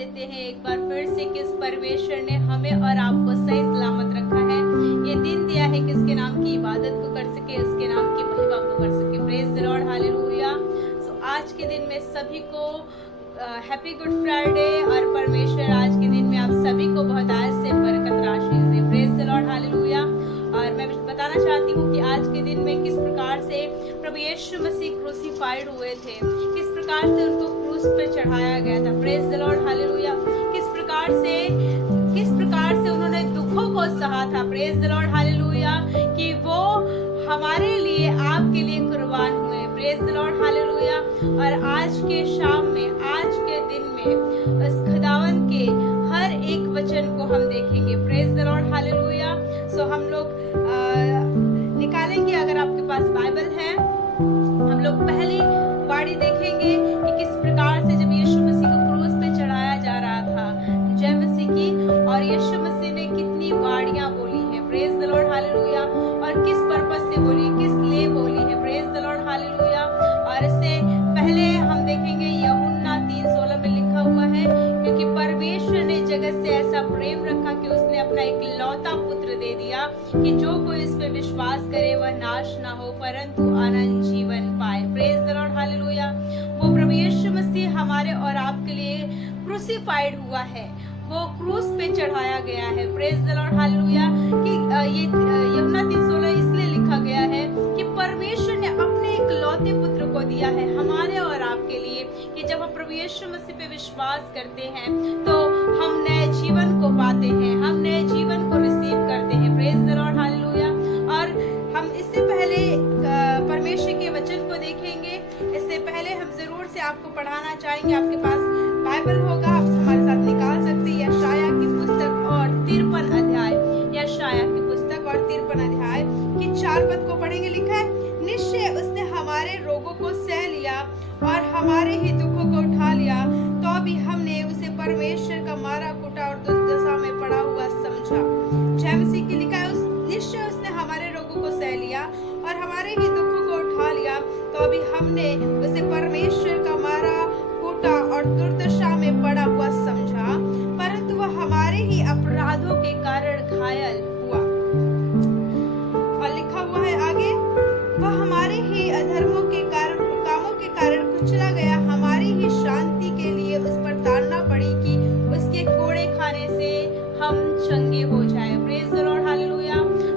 देते हैं एक बार फिर से कि इस परमेश्वर ने हमें और आपको सही सलामत रखा है। ये दिन दिया है कि इसके नाम की इबादत को कर सके, उसके नाम की महिमा को कर सके। Praise the lord, hallelujah. So आज के दिन में सभी को हैप्पी गुड फ्राइडे और परमेश्वर आज के दिन में आप सभी को बहुत आज से बरकत राशि दे। Praise the lord, hallelujah. और मैं बताना चाहती हूँ कि आज के दिन में किस प्रकार से प्रभु यीशु मसीह क्रूसिफाइड हुए थे, किस प्रकार से उनको क्रूस पे चढ़ाया गया था। Praise the lord, hallelujah. किस प्रकार से उन्होंने दुखों को सहा था। Praise the lord, hallelujah. कि वो हमारे लिए, आपके लिए कुर्बान हुए। Praise the lord, hallelujah. और आज के शाम में, आज के दिन में उस खुदावन के हर एक वचन को हम देखेंगे। Praise the lord, hallelujah. So हम लोग निकालेंगे, अगर आपके पास बाइबल है, हम लोग पहली वाणी देखेंगे कि किस प्रकार से जब यीशु मसीह को क्रूस पे चढ़ाया जा रहा था, जय मसीह की, और यीशु मसीह ने कितनी वाणियां बोली है। Praise the lord, hallelujah. और किस पर्पस से बोली, किस लिए बोली है। Praise the lord, hallelujah. और इससे पहले हम देखेंगे यूहन्ना 3:16 में लिखा हुआ है, क्योंकि परमेश्वर ने जगत से ऐसा प्रेम रखा कि उसने अपना इकलौता पुत्र दे दिया कि जो कोई इस पे विश्वास करे वह नाश ना हो परंतु अनंत जीवन पाए। Praise the lord, hallelujah. वो प्रभु यीशु मसीह हमारे और आपके लिए क्रूसिफाइड हुआ है, वो क्रूस पे चढ़ाया गया है। Praise the lord, hallelujah. कि ये यूहन्ना 3:16 इसलिए लिखा गया है कि परमेश्वर ने अपने इकलौते पुत्र को दिया है हमारे और आपके लिए, कि जब हम प्रभु यीशु मसीह पे विश्वास करते हैं तो हम नए जीवन को पाते हैं, हम नए जीवन को रिसीव करते हैं। Praise the lord, hallelujah. और हम इससे पहले परमेश्वर के वचन को देखेंगे। इससे पहले हम जरूर से आपको पढ़ाना चाहेंगे, आपके पास बाइबल होगा, आप हमारे साथ निकाल सकते हैं यशायाह की पुस्तक और 53 अध्याय, यशायाह की पुस्तक और 53 अध्याय की 4 पद को पढ़ेंगे। लिखा है, निश्चय उसने हमारे रोगों को सह लिया और हमारे ही दुखों को उठा लिया, तो भी हमने उसे परमेश्वर का मारा कूटा और दुर्दशा में पड़ा हुआ समझा। जय मसीह की। लिखा है, निश्चय उसने हमारे रोगों को सह लिया और हमारे ही दुखों को उठा लिया, तो भी हमने उसे परमेश्वर का मारा कूटा और दुर्दशा में पड़ा हुआ समझा, परंतु वह हमारे ही अपराधों के कारण घायल हुआ। और लिखा हुआ है आगे, वह हमारे ही अधर्मों के कारण, कामों के कारण कुचला गया, हमारी ही शांति के लिए उस पर ताड़ना पड़ी कि उसके कोड़े खाने से हम चंगे हो जाए। Praise the lord, hallelujah.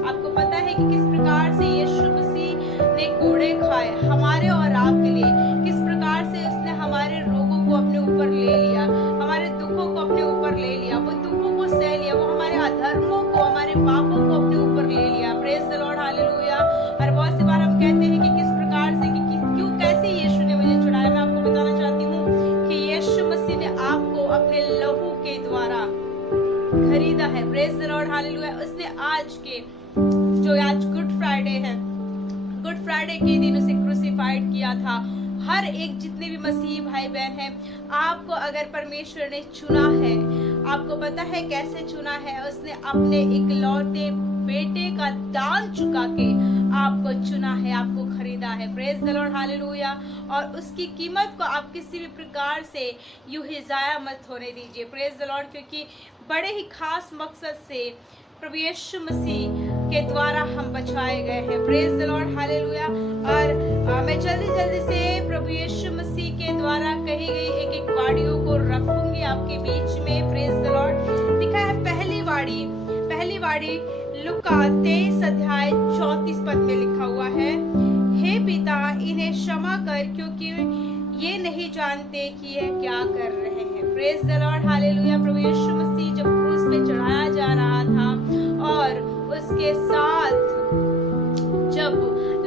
आपको पता है कि किस प्रकार से यीशु मसीह ने कोड़े खाए हमारे और आपके लिए, किस प्रकार से उसने हमारे रोगों को अपने ऊपर ले लिया, हमारे दुखों को अपने ऊपर ले लिया, वो दुखों को सह लिया, वो हमारे अधर्मों को, हमारे पापों को अपने ऊपर ले लिया। Praise the lord, hallelujah. और बहुत सी बार हम कहते हैं कि किस प्रकार से, कि क्यों, कैसे यीशु ने मुझे छुड़ाया। मैं आपको बताना चाहती हूँ कि यीशु मसीह ने आपको अपने लहू के द्वारा खरीदा है। Praise the lord, hallelujah. उसने आज के, जो आज गुड फ्राइडे है, गुड फ्राइडे के दिन उसे क्रूसिफाइड किया था। हर एक जितने भी मसीही भाई बहन हैं, आपको अगर परमेश्वर ने चुना है, आपको पता है कैसे चुना है, उसने अपने इकलौते बेटे का दान चुका के आपको चुना है, आपको खरीदा है। Praise the lord, hallelujah. और उसकी कीमत को आप किसी भी प्रकार से यूं ही जाया मत होने दीजिए। Praise the Lord. क्योंकि बड़े ही खास मकसद से प्रभु यीशु मसीह के द्वारा हम बचाए गए हैं। Praise the lord, hallelujah. और मैं जल्दी से प्रभु यीशु मसीह के द्वारा कही गई एक एक वाणियों को रखूंगी आपके बीच में। Praise the Lord. लिखा है पहली वाणी लूका 23 अध्याय 34 पद में लिखा हुआ है, हे पिता इन्हें क्षमा कर क्योंकि ये नहीं जानते कि ये क्या कर रहे हैं। Praise the lord, hallelujah. प्रभु यीशु मसीह जब क्रूस पे चढ़ाया जा रहा था और उसके साथ जब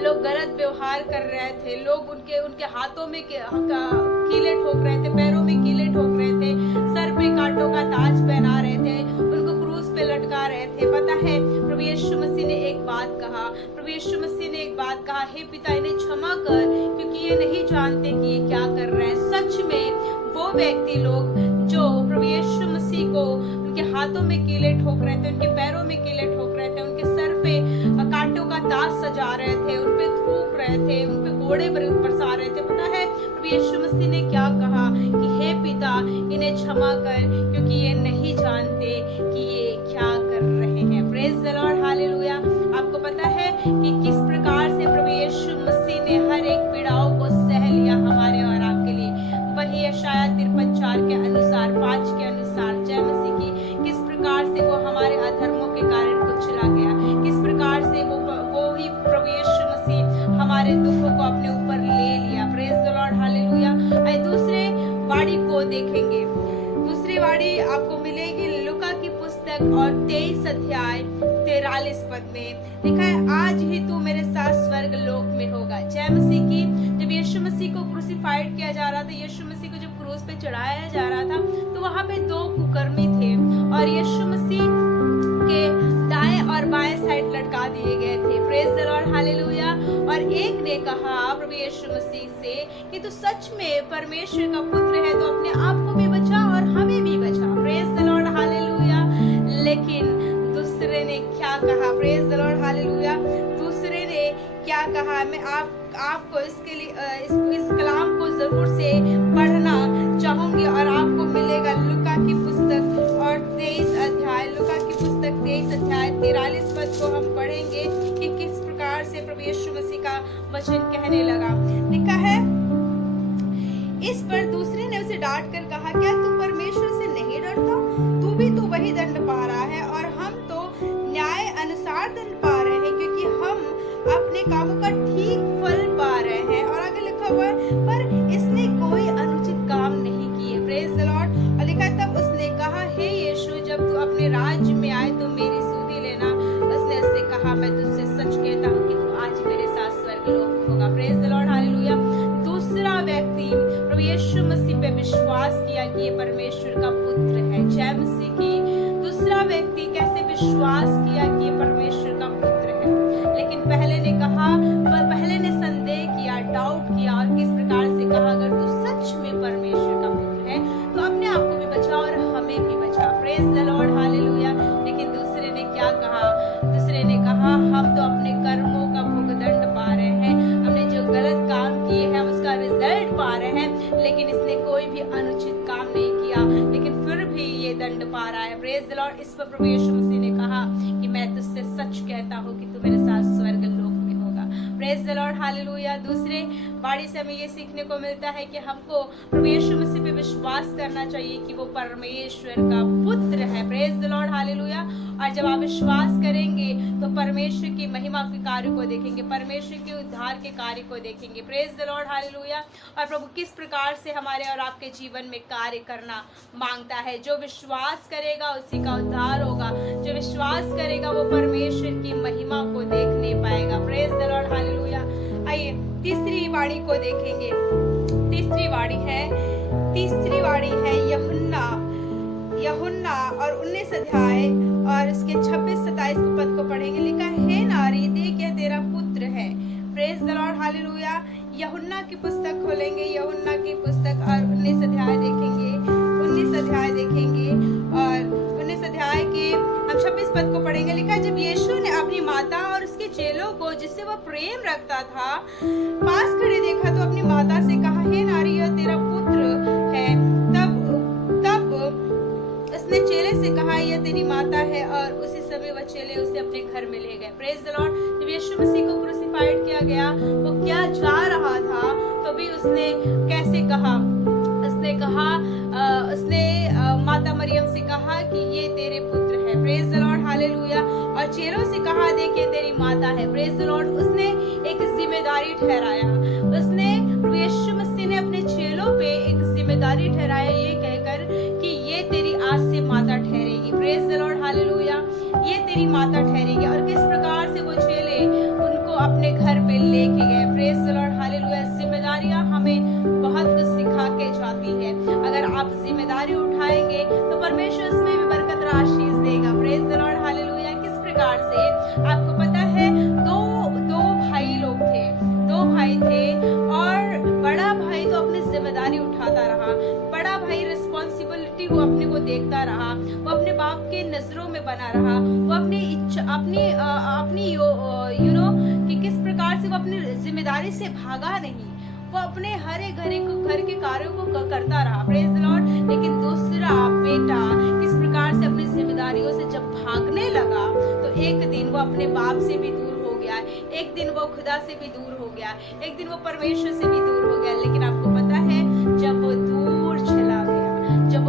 लोग गलत व्यवहार कर रहे थे, लोग उनके हाथों में कीले ठोक रहे थे, पैरों में कीले ठोक रहे थे, सर पे कांटों का ताज पहना रहे थे, उनको क्रूस पे लटका रहे थे। पता है प्रभु यीशु मसीह ने एक बात कहा, प्रभु यीशु मसीह ने एक बात कहा, हे पिता इन्हें क्षमा कर क्योंकि ये नहीं जानते कि ये क्या कर रहे हैं। सच में वो व्यक्ति लोग जो प्रभु यीशु मसीह को उनके हाथों में कीले ठोक रहे थे, उनके पैरों में कीले ठोक रहे थे, उनके सर पे कांटों का ताज सजा रहे थे, उन पे थूक रहे थे, उन पे घोड़े बरसा रहे थे। पता है प्रभु यीशु मसीह ने क्या कहा कि हे पिता इन्हें क्षमा कर, क्योंकि ये नहीं जानते कि ये क्या कर रहे हैं। Praise the lord, hallelujah. आपको पता है कि किस प्रकार से प्रभु यीशु मसीह ने हर एक पीड़ाओं को सह लिया हमारे और आपके लिए। वही यशायाह 53:4 के अनुसार, 5 के अनुसार, जय मसीह की, किस प्रकार से वो हमारे अधर्मों के कारण कुचला गया, किस प्रकार से वो ही प्रभु यीशु मसीह हमारे दुखों को अपने ऊपर ले लिया। Praise the lord, hallelujah. आइए दूसरे वाणी को देखेंगे। दूसरी वाणी आपको मिलेगी लूका की पुस्तक और 23 अध्याय 43 पद में लिखा है, आज ही तू मेरे साथ स्वर्ग लोक में होगा। जय मसीह की। जब यीशु मसीह को क्रूसिफाइड किया जा रहा था, यीशु मसीह को जब क्रूस पे चढ़ाया जा रहा था, तो वहां पे 2 कुकर्मी थे और यीशु मसीह के दाएं और बाएं साइड लटका दिए गए थे। Praise the lord, hallelujah. और एक ने कहा प्रभु यीशु मसीह से कि तू सच में परमेश्वर का पुत्र है, तो अपने आप को भी बचा और हमें भी बचा। Praise the lord, hallelujah. लेकिन दूसरे ने क्या कहा? Praise the lord, hallelujah. दूसरे ने क्या कहा? मैं आपको इसके लिए इस कलाम को जरूर से पढ़ना चाहूंगी और आपको मिलेगा लूका की पुस्तक और 23 अध्याय, लूका की पुस्तक 23 अध्याय 43 पद को हम पढ़ेंगे कि किस प्रकार से प्रभु यीशु मसीह का वचन कहने लगा। लिखा है, इस पर दूसरे ने उसे डांट कर कहा, क्या तू परमेश्वर से नहीं डरता? तू भी तो वही दंड पा रहा है और हम तो न्याय अनुसार दंड पा रहे हैं, क्योंकि हम अपने कामों का ठीक फल पा रहे हैं। और आगे लिखा हुआ है, पर इसने कोई अनुचित काम नहीं किए। Praise the Lord. और लिखा है, तब उसने कहा, हे यीशु, जब तू अपने राज्य में आए तो मेरी सुधि लेना। उसने उससे कहा, मैं तुझसे सच कहता हूँ कि तू आज मेरे साथ स्वर्ग लोक होगा। Praise the lord, hallelujah. दूसरा व्यक्ति प्रभु यीशु मसीह पे विश्वास किया कि ये परमेश्वर का पुत्र है। जय मसीह की। दूसरा व्यक्ति कैसे विश्वास किया कि ये परमेश्वर का पुत्र है? लेकिन पहले ने कहा, पहले ने संदेह किया, डाउट किया और किस प्रकार से कहा, अगर तू सच में परमेश्वर का पुत्र है तो अपने आप को भी बचा और हमें भी बचा। Praise the lord, hallelujah. लेकिन दूसरे ने क्या कहा? दूसरे ने कहा, हम तो अपने कर्मों का भुगदंड पा रहे हैं, हमने जो गलत काम किए हैं उसका रिजल्ट पा रहे हैं, लेकिन इसने कोई भी अनुचित काम नहीं किया, लेकिन फिर भी ये दंड पा रहा है। Praise the Lord. इस पर प्रभु यीशु मसीह ने कहा कि मैं तुझसे सच कहता हूँ कि तू मेरे साथ स्वर्ग लोक में होगा। Praise the lord, hallelujah. दूसरे बाणी से हमें ये सीखने को मिलता है कि हमको प्रभु यीशु मसीह पे विश्वास करना चाहिए कि वो परमेश्वर का पुत्र है। Praise the lord, hallelujah. और जब आप विश्वास करेंगे तो परमेश्वर की महिमा के कार्य को देखेंगे, परमेश्वर के उद्धार के कार्य को देखेंगे। Praise the lord, hallelujah. और प्रभु किस प्रकार से हमारे और आपके जीवन में कार्य करना मांगता है। जो विश्वास करेगा उसी का उद्धार होगा, जो विश्वास करेगा वो परमेश्वर की महिमा को देखने पाएगा। Praise the lord, hallelujah. आइए तीसरी वाणी को देखेंगे। तीसरी वाणी है यूहन्ना और 19 अध्याय और उसके 26-27 पद को पढ़ेंगे। लिखा है, हे नारी, देख यह तेरा पुत्र है। Praise the lord, hallelujah. यूहन्ना की पुस्तक खोलेंगे, यूहन्ना की पुस्तक और 19 अध्याय देखेंगे। 19 अध्याय देखेंगे और 19 अध्याय के हम 26 पद को पढ़ेंगे। लिखा है, जब यीशु ने अपनी माता और उसके चेलों को, जिससे वह प्रेम रखता था, पास खड़े देखा तो अपनी माता से कहा, हे नारी, यह तेरा पुत्र है। तब उसने चेले से कहा, यह तेरी माता है, और उसी समय वह चेले उसे अपने घर में ले गए। Praise the Lord. जब यीशु मसीह को क्रूसिफाइड किया गया, वो क्या जा रहा था, तो भी उसने कैसे कहा? उसने माता मरियम से कहा कि ये तेरे पुत्र है। Praise the lord, hallelujah. और चेलों से कहा, देखिए तेरी माता है। Praise the Lord. उसने एक जिम्मेदारी ठहराया। उसने यीशु मसीह ने अपने चेलों पे एक जिम्मेदारी ठहराया, ये कहकर कि ये तेरी आज से माता ठहरेगी। Praise the lord, hallelujah. ये तेरी माता ठहरेगी। और किस प्रकार से वो चेले उनको अपने घर पे लेके गए। Praise the lord, hallelujah. जिम्मेदारियां हमें बहुत कुछ सिखा के जाती है। अगर आप जिम्मेदारी उठाएंगे तो परमेश्वर उसमें भी बरकत आशीष देगा। Praise the lord, hallelujah. किस प्रकार से? आपको पता है, दो भाई थे और बड़ा भाई तो अपनी जिम्मेदारी उठाता रहा। बड़ा भाई रिस्पॉन्सिबिलिटी वो अपने को देखता रहा, वो अपने बाप के नजरों में बना रहा, वो अपनी कि किस प्रकार से वो अपनी जिम्मेदारी से भागा नहीं, वो अपने हरे घर के कार्यों को करता रहा, प्रेज द लॉर्ड। लेकिन दूसरा बेटा किस प्रकार से अपनी जिम्मेदारियों से जब भागने लगा, तो एक दिन वो अपने बाप से भी दूर हो गया, एक दिन वो खुदा से भी दूर हो गया, एक दिन वो परमेश्वर से भी दूर हो गया। लेकिन आपको पता है, जब वो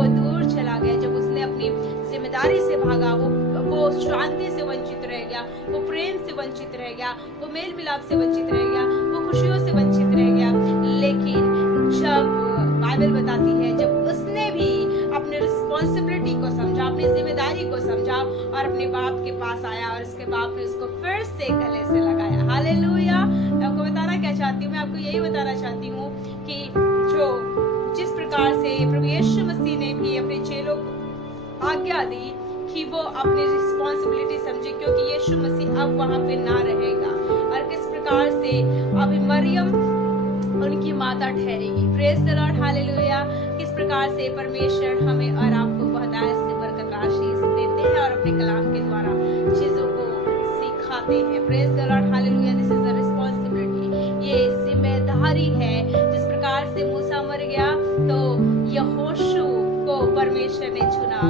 दूर चला गया, जब उसने अपनी जिम्मेदारी से भागा, वो शांति से वंचित रह गया, वो प्रेम से वंचित रह गया, वो मेल मिलाप से वंचित रह गया, वो खुशियों से वंचित रह गया। लेकिन जब बाइबल बताती है, जब उसने भी अपने रिस्पॉन्सिबिलिटी को समझा, अपनी जिम्मेदारी को समझा और अपने बाप के पास आया, और उसके बाप ने उसको फिर से गले से लगाया। हालेलुया। मैं आपको बताना क्या चाहती हूँ, मैं आपको यही बताना चाहती हूँ कि जिस प्रकार से प्रभु यीशु मसीह ने भी अपने चेलों को आज्ञा दी कि वो अपनी रिस्पॉन्सिबिलिटी समझे, क्योंकि यीशु मसीह अब वहां पे ना रहेगा, और किस प्रकार से अभी मरियम उनकी माता ठहरेगी। Praise the lord, hallelujah. किस प्रकार से परमेश्वर हमें और आपको बहुत से बरकत आशीष देते हैं और अपने कलाम के द्वारा चीजों को सिखाते हैं। Praise the lord, hallelujah. This is a responsibility, ये जिम्मेदारी है। जिस प्रकार से मूसा मर गया, तो यहोशू को परमेश्वर ने चुना,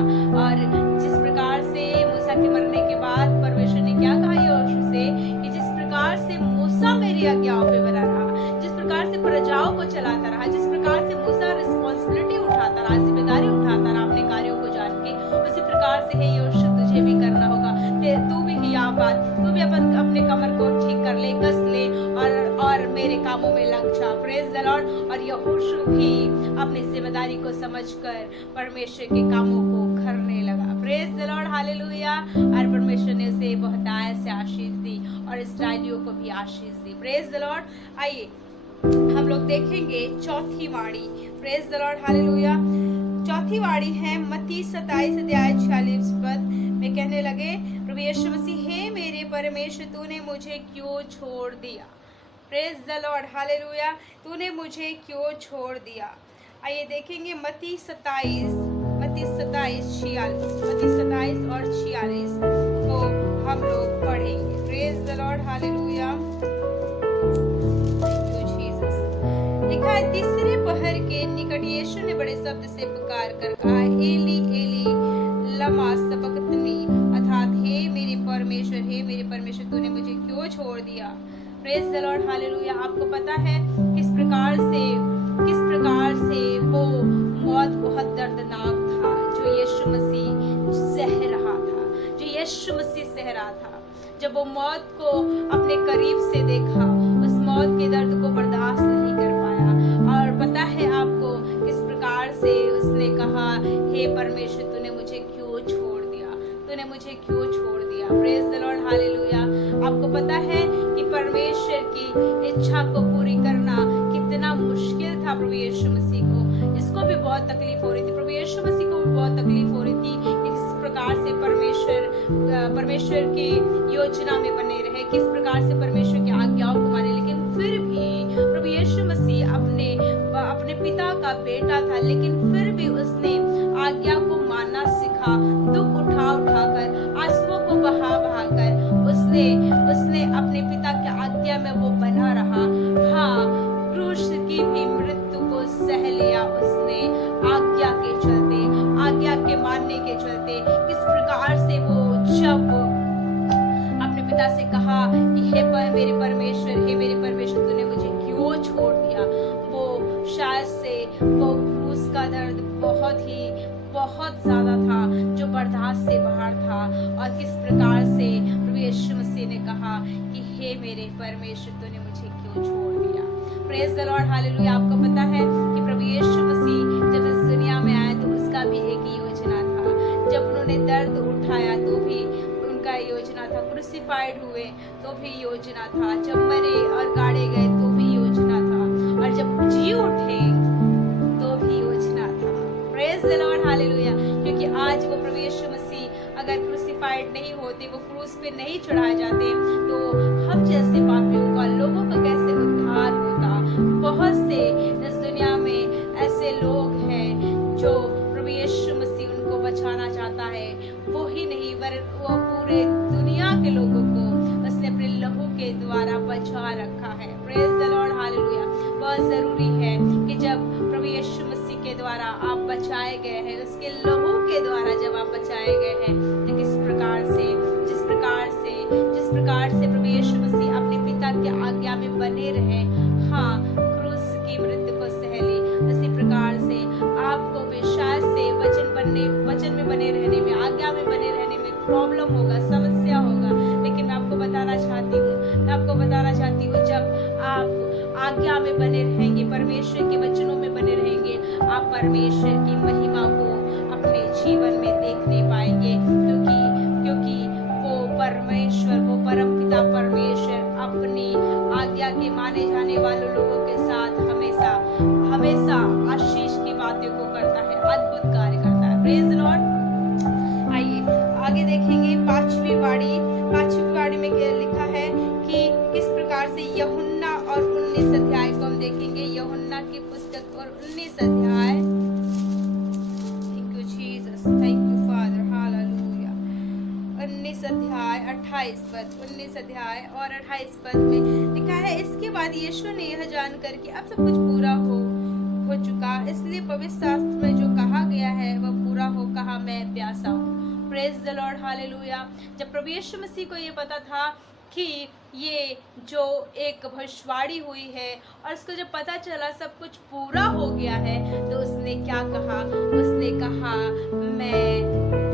और जिस प्रकार से मूसा के मरने के बाद परमेश्वर ने क्या कहा यहोशू से कि जिस प्रकार से मूसा मेरी आज्ञाओं पे बना रहा, जिस प्रकार से प्रजाओं को चलाता रहा, जिस प्रकार से मूसा रिस्पॉन्सिबिलिटी उठाता रहा, जिम्मेदारी उठाता रहा अपने कार्यों को जान के, उसी प्रकार से है यहोशू तुझे भी करना होगा। तू भी तू भी अपने कमर को ठीक कर ले, कस ले, और मेरे कामों में लग जा। Praise the Lord. और यहोशू भी अपनी जिम्मेदारी को समझकर परमेश्वर के कामों को करने लगा। Praise the lord, hallelujah. और परमेश्वर ने उसे बहुतायत से आशीष दी और इस्राएलियों को भी आशीष दी। Praise the lord. आइए हम लोग देखेंगे चौथी वाणी। Praise the lord, hallelujah. चौथी वाणी है मत्ती 27 अध्याय 46 पद में कहने लगे, प्रभु यीशु मसीह, हे मेरे परमेश्वर, तूने मुझे क्यों छोड़ दिया। Praise the lord, hallelujah. तूने मुझे क्यों छोड़ दिया। आइए देखेंगे मत्ती 27 और 46 को हम लोग पढ़ेंगे। Praise the lord, hallelujah. लिखा है, तीसरे पहर के निकट यीशु ने बड़े शब्द से पुकार कर कहा, एली एली लमा सबक्तनी, अर्थात हे मेरे परमेश्वर, तूने मुझे क्यों छोड़ दिया। Praise the lord, hallelujah. आपको पता है किस प्रकार से वो मौत बहुत दर्दनाक था जो यीशु मसीह सह रहा था। जब वो मौत को अपने करीब से देखा, उस मौत के दर्द को बर्दाश्त नहीं कर पाया। और पता है आपको किस प्रकार से उसने कहा, हे परमेश्वर, तूने मुझे क्यों छोड़ दिया। Praise the lord, hallelujah. आपको पता है कि परमेश्वर की इच्छा को पूरी करना कितना मुश्किल था प्रभु यीशु मसीह को। इसको भी बहुत तकलीफ हो रही थी, प्रभु यीशु मसीह को भी बहुत तकलीफ हो रही थी कि किस प्रकार से परमेश्वर की योजना में बने रहे, किस प्रकार से परमेश्वर की आज्ञाओं को माने। लेकिन फिर भी प्रभु यीशु मसीह अपने पिता का बेटा था, लेकिन फिर भी उसने आज्ञा को मानना सीखा। दुख उठाकर, आंसुओं को बहा-कर उसने अपने पिता की आज्ञा में वो बना रहा। हाँ, क्रूस की भी मृत्यु को सह लिया उसने, आज्ञा के चलते, आज्ञा के मानने के चलते। किस प्रकार से वो जब अपने पिता से कहा कि हे मेरे परमेश्वर, तूने मुझे क्यों छोड़ दिया, वो शायद से वो क्रूस का दर्द बहुत ज्यादा था जो बर्दाश्त से बाहर था। और किस प्रकार से प्रभु यीशु मसीह ने कहा कि हे मेरे परमेश्वर, तूने मुझे क्यों छोड़ दिया। Praise the lord, hallelujah. आपको पता है कि प्रभु यीशु मसीह जब इस दुनिया में आए तो उसका भी एक ही योजना था। जब उन्होंने दर्द उठाया तो भी उनका योजना था, क्रूसिफाइड हुए तो भी योजना था, जब मरे और गाड़े गए तो भी योजना था, और जब जी उठे तो भी योजना था। Praise the lord, hallelujah. क्योंकि आज वो प्रभु यीशु मसीह अगर क्रूसिफाइड नहीं होते, वो क्रूस पे नहीं चढ़ाए जाते, तो हम जैसे पापियों का, लोगों का कैसे उद्धार होता। बहुत से इस दुनिया में ऐसे लोग हैं जो प्रभु यीशु मसीह उनको बचाना चाहता है। वो ही नहीं, वो पूरे दुनिया के लोगों को उसने अपने लहू के द्वारा बचा बचा रखा है। Praise the lord, hallelujah. बहुत जरूरी है कि जब प्रभु यीशु मसीह के द्वारा आप बचाए गए हैं, उसके लहू के द्वारा जब आप बचाए गए हैं, तो जिस प्रकार से प्रभु यीशु मसीह अपने पिता की आज्ञा में बने रहे, हाँ, क्रूस की मृत्यु को सह ली, उसी प्रकार से आपको भी शायद से वचन में बने रहने में, आज्ञा में बने रहने में प्रॉब्लम होगा, समस्या होगा, लेकिन मैं आपको बताना चाहती हूँ जब आप आज्ञा में बने रहेंगे, परमेश्वर के वचनों में बने रहेंगे, आप परमेश्वर की महिमा को अपने जीवन में देखने पाएंगे, क्योंकि वो परमपिता परमेश्वर अपनी आज्ञा के माने जाने वाले लोगों के साथ हमेशा आशीष की बातों को करता है, अद्भुत कार्य करता है। Praise the lord. आइए आगे देखेंगे पांचवी वाणी में क्या लिखा है कि किस प्रकार से यूहन्ना और 19 अध्याय को हम देखेंगे। यूहन्ना की पुस्तक और 19 अध्याय, thank you Jesus, thank you father, hallelujah. 19 अध्याय 28 पद, 19 अध्याय और 28 पद में लिखा है, इसके बाद यीशु ने यह जानकर कि अब सब कुछ पूरा हो चुका, इसलिए पवित्र शास्त्र में जो कहा गया है वह पूरा हो, कहा मैं प्यासा हूँ। Praise the lord, hallelujah. जब प्रभु यीशु मसीह को ये पता था कि ये जो एक भविष्यवाणी हुई है और उसको जब पता चला सब कुछ पूरा हो गया है, तो उसने क्या कहा? उसने कहा मैं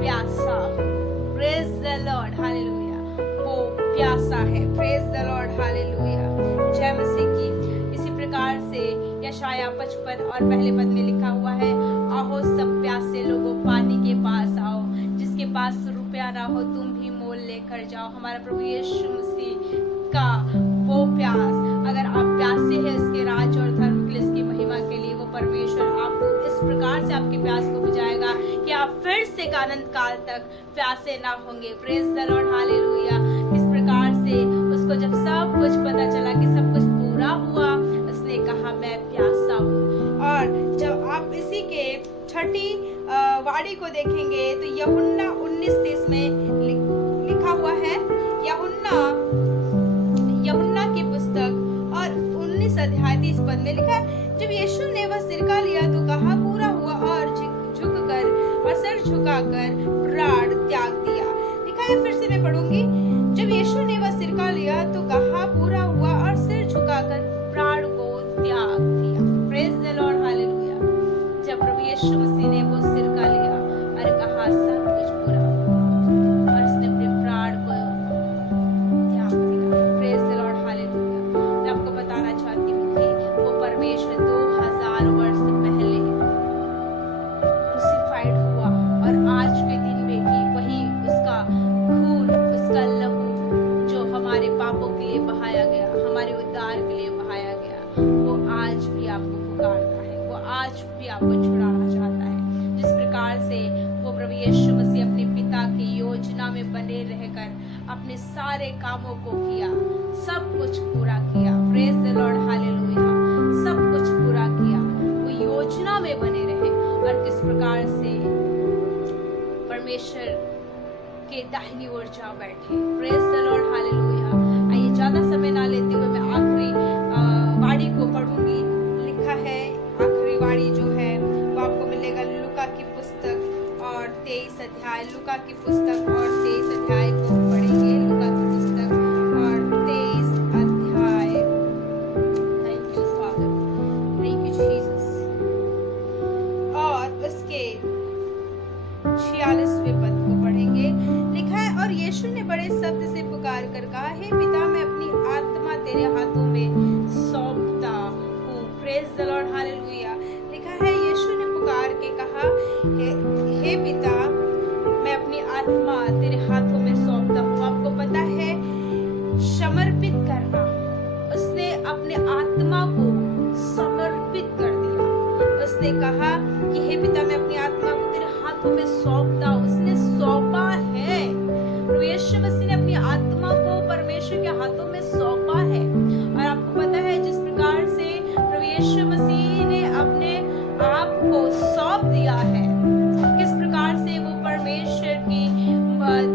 प्यासा हूँ। Praise the lord, hallelujah. वो प्यासा है। Praise the lord, hallelujah. जय मसीह की। इसी प्रकार से यशाया 55 और पहले पद में लिखा हुआ है, आओ सब प्यासे लोगों, पानी के पास आओ, जिसके पास रुपया ना हो तुम भी मोल लेकर जाओ। हमारा प्रभु यीशु मसीह का वो प्यास, अगर आप प्यासे हैं उसके राज और धर्म के लिए, उसकी महिमा के लिए, वो परमेश्वर आपको इस प्रकार से आपके प्यास को बुझाएगा कि आप फिर से अनंत काल तक प्यासे ना होंगे। Praise the lord, hallelujah. इस प्रकार से उसको जब सब कुछ पता चला कि सब कुछ पूरा हुआ, उसने कहा मैं प्यासा हूँ। और जब आप इसी के छठी वाणी को देखेंगे तो यूहन्ना 19:30 में लिखा हुआ है, यूहन्ना की पुस्तक और 19 अध्याय 30 पद में लिखा है, जब यीशु ने वह सिरका लिया तो कहा पूरा हुआ, और झुककर और सर झुकाकर प्राण त्याग दिया। लिखा है, फिर से मैं पढ़ूंगी, जब यीशु ने वह सिरका लिया तो कहा पूरा हुआ, और सिर झुकाकर प्राण को त्याग दिया। Praise the lord, hallelujah. जब प्रभु यीशु मसीह ने वो सिरका लिया और कहा सब कुछ पूरा हुआ, और उसने अपने प्राण को त्याग दिया। Praise the lord, hallelujah. मैं आपको बताना चाहती हूँ कि वो परमेश्वर 2000 वर्ष पहले क्रूसिफाइड हुआ, और आज के दिन में भी वही उसका खून, उसका लहू जो हमारे पापों के लिए बहाया गया, हमारे उद्धार के लिए बहाया गया, वो आज भी आपको पुकारता है, वो आज भी आपको छुड़ाना चाहता है। जिस प्रकार से वो प्रभु यीशु मसीह अपने पिता की योजना में बने रहकर अपने सारे कामों को किया, सब कुछ पूरा किया। Praise the lord, hallelujah. सब कुछ पूरा किया, वो योजना में बने रहे, और किस प्रकार से परमेश्वर के दाहिनी ओर जा बैठे। Praise the lord, hallelujah. आइए ज्यादा समय ना लेते हुए मैं आखिरी वाणी को पढ़ूंगी। लिखा है, आखिरी वाणी जो है वो आपको मिलेगा लूका की पुस्तक और 23 अध्याय, लूका की पुस्तक और 23 अध्याय को पढ़ेंगे। लूका की पुस्तक और 23 अध्याय। Thank you father, thank you Jesus. और उसके 46वें पद को पढ़ेंगे। लिखा है, और यीशु ने बड़े शब्द से पुकार कर कहा, हे पिता, मैं अपनी आत्मा तेरे हाथों में सौंपता हूँ। Praise the lord, hallelujah. लिखा है, यीशु ने पुकार के कहा, हे पिता, मैं अपनी आत्मा तेरे हाथों में सौंपता हूँ। आपको पता है, समर्पित करना, उसने अपने आत्मा को समर्पित कर दिया। उसने कहा कि हे पिता, मैं अपनी आत्मा को तेरे हाथों में सौंपता हूँ। उसने सौंपा है। प्रभु यीशु मसीह ने अपनी आत्मा को परमेश्वर के हाथों में सौंपा है। और आपको पता है, जिस प्रकार से प्रभु यीशु मसीह ने अपने आप को सौंप दिया है, किस प्रकार से वो परमेश्वर की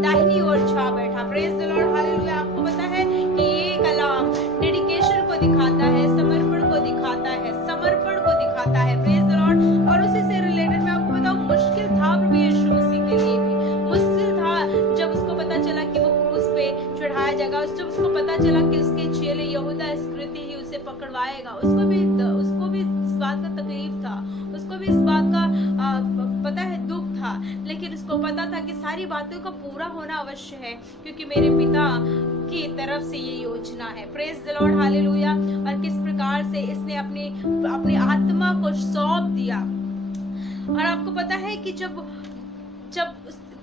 दाहिनी ओर छा बैठा। Praise the lord, hallelujah. आपको पता है कि ये कलाम डेडिकेट संस्कृति ही उसे पकड़वाएगा। उसको भी इस बात का तकलीफ था, उसको भी इस बात का पता है दुख था, लेकिन उसको पता था कि सारी बातों का पूरा होना अवश्य है, क्योंकि मेरे पिता की तरफ से ये योजना है। Praise the lord, hallelujah. और किस प्रकार से इसने अपनी आत्मा को सौंप दिया। और आपको पता है कि जब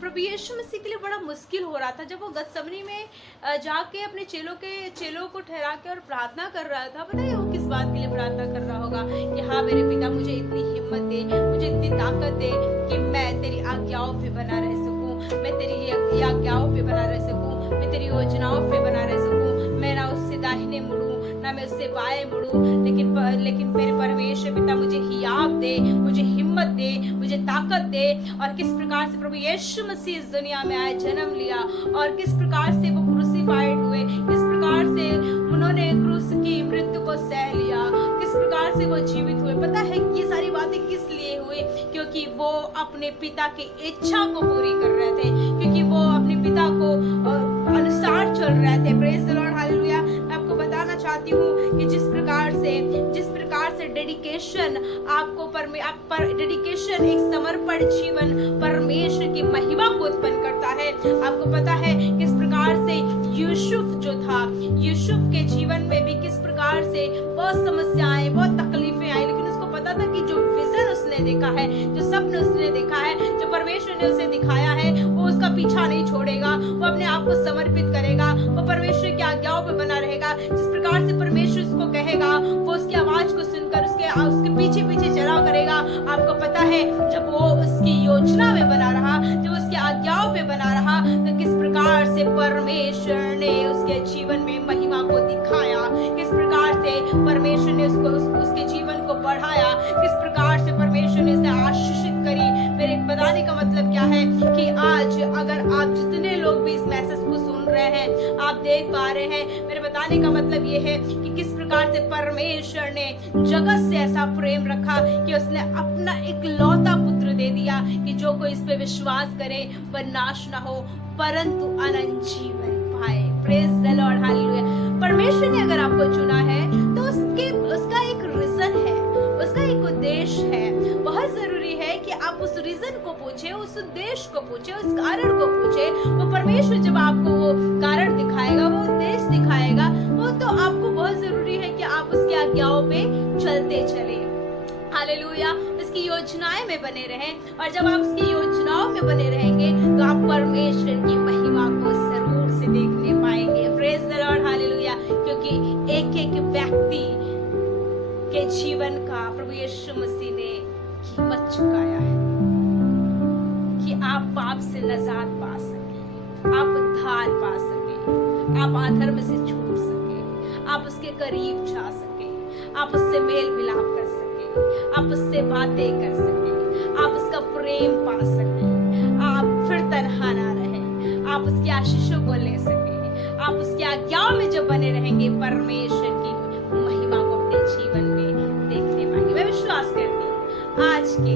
प्रभु यीशु मसीह के लिए बड़ा मुश्किल हो रहा था, जब वो गतसमनी में जाके अपने चेलों को ठहरा के और प्रार्थना कर रहा था, पता है वो किस बात के लिए प्रार्थना कर रहा होगा कि हाँ मेरे पिता, मुझे इतनी हिम्मत दे, मुझे इतनी ताकत दे कि मैं तेरी आज्ञाओं पे बना रह सकूं, मैं तेरी आज्ञाओं पे बना रह सकूं, मैं तेरी योजनाओं पे बना रह सकूं, मैं ना उससे दाहिने मुड़ूं ना मैं उससे बाएं मुड़ूं, लेकिन मेरे परमेश्वर पिता मुझे हियाव दे, मुझे हिम्मत दे, मुझे ताकत दे। और किस प्रकार से प्रभु यीशु मसीह इस दुनिया में आए, जन्म लिया, और किस प्रकार से वो क्रूसिफाइड हुए, किस प्रकार से उन्होंने क्रूस की मृत्यु को सह लिया, किस प्रकार से वो जीवित हुए। पता है ये सारी बातें किस लिए हुई? क्योंकि वो अपने पिता की इच्छा को पूरी कर रहे थे, क्योंकि वो अपने पिता को अनुसार चल रहे थे। Praise the lord, hallelujah. मैं आपको बताना चाहती हूँ कि जिस प्रकार से डेडिकेशन डेडिकेशन, एक समर्पण जीवन परमेश्वर की महिमा को उत्पन्न करता है। आपको पता है किस प्रकार से यूसुफ जो था, यूसुफ के जीवन में भी किस प्रकार से बहुत समस्याएं, बहुत तकलीफें आई, लेकिन उसको पता था कि जो विजन उसने देखा है, जो सपना उसने देखा है, जो परमेश्वर ने उसे दिखाया है, वो उसका पीछा नहीं छोड़ेगा, वो अपने आप को समर्पित करेगा, वो परमेश्वर की आज्ञाओं पे बना रहेगा। जिस प्रकार से परमेश्वर उसको कहेगा, वो उसकी आवाज को सुनकर उसके पीछे पीछे चला करेगा। आपको पता है जब वो उसकी योजना में बना रहा, जब उसकी आज्ञाओं पे बना रहा, तो किस प्रकार से परमेश्वर ने उसके जीवन में महिमा को दिखाया, किस प्रकार से परमेश्वर ने उसके जीवन को बढ़ाया, किस प्रकार से परमेश्वर ने उसे आशीषित करी। मेरे बताने का मतलब क्या है कि आज अगर आप जितने लोग भी इस मैसेज को सुन रहे हैं, आप देख पा रहे हैं, मेरे बताने का मतलब ये है कि किस प्रकार से परमेश्वर ने जगत से ऐसा प्रेम रखा कि उसने अपना इकलौता पुत्र दे दिया कि जो कोई इस पे विश्वास करे वह नाश ना हो परंतु अनंत जीवन पाए। Praise the lord, hallelujah. परमेश्वर ने अगर आपको चुना है तो उसका एक रीजन है, उसका एक उद्देश्य है। बहुत जरूरी है कि आप उस रीजन को पूछे, उस उद्देश्य को पूछे, उस कारण को पूछे। वो परमेश्वर जब आपको वो कारण दिखाएगा, वो उद्देश्य दिखाएगा, वो तो आपको बहुत जरूरी है कि आप उसकी आज्ञाओं पे चलते चले। हालेलुया। उसकी योजनाएं में बने रहें, और जब आप उसकी योजनाओं में बने रहेंगे तो आप परमेश्वर की महिमा को जरूर से देखने पाएंगे। Praise the lord, hallelujah. क्योंकि एक एक व्यक्ति के जीवन का प्रभु यीशु मसीह ने कीमत चुकाया है कि आप पाप से निजात पा सके, आप उद्धार पा सके, आप अधर्म से छूट सके, आप उसके करीब जा सके, आप उससे मेल मिलाप कर सके, आप उससे बातें कर सके, आप उसका प्रेम पा सके, आप फिर तन्हा ना रहे, आप उसकी आशीषों को ले सके, आप उसकी आज्ञाओं में जो बने रहेंगे, परमेश्वर की महिमा को अपने जीवन में देखने पाएंगे। मैं विश्वास करती हूँ आज के